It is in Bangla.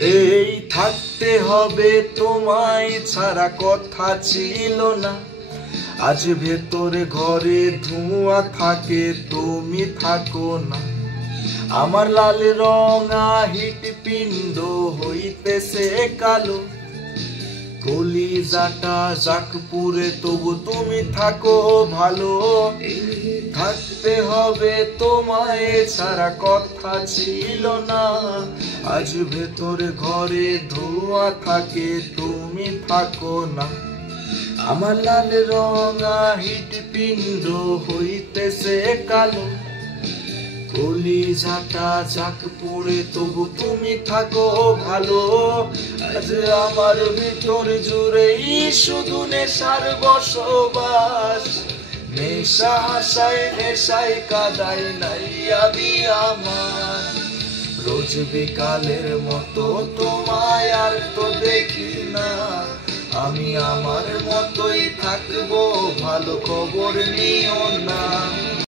এই থাকতে হবে তোমায় ছাড়া কথা ছিল না। আজ ভেতরে ঘরে ধোঁয়া থাকে, তুমি থাকো না। আমার লাল রঙা হৃৎপিণ্ড হইতেছে কালো, কলিজাটা যাক পুরে তবু তুমি থাকো ভালো। থাকতে হবে তোমায় ছাড়া কথা ছিল না। আজ ভেতরে ঘরে ধোঁয়া থাকে, তুমি থাকো না। আমার লাল রঙা হৃৎপিণ্ড হইতেছে কালো, কলিজাটা যাক পুরে তবু তুমি থাকো ভালো। আজ আমার ভিতর জুড়েই শুধু নেশার বসবাস, নেশা হাসায় নেশায় কাদাই নাই আমি আমার। রোজ বিকালের মতো তোমায় আর তো দেখি না, আমি আমার মতোই থাকবো, ভালো খবর নিও না।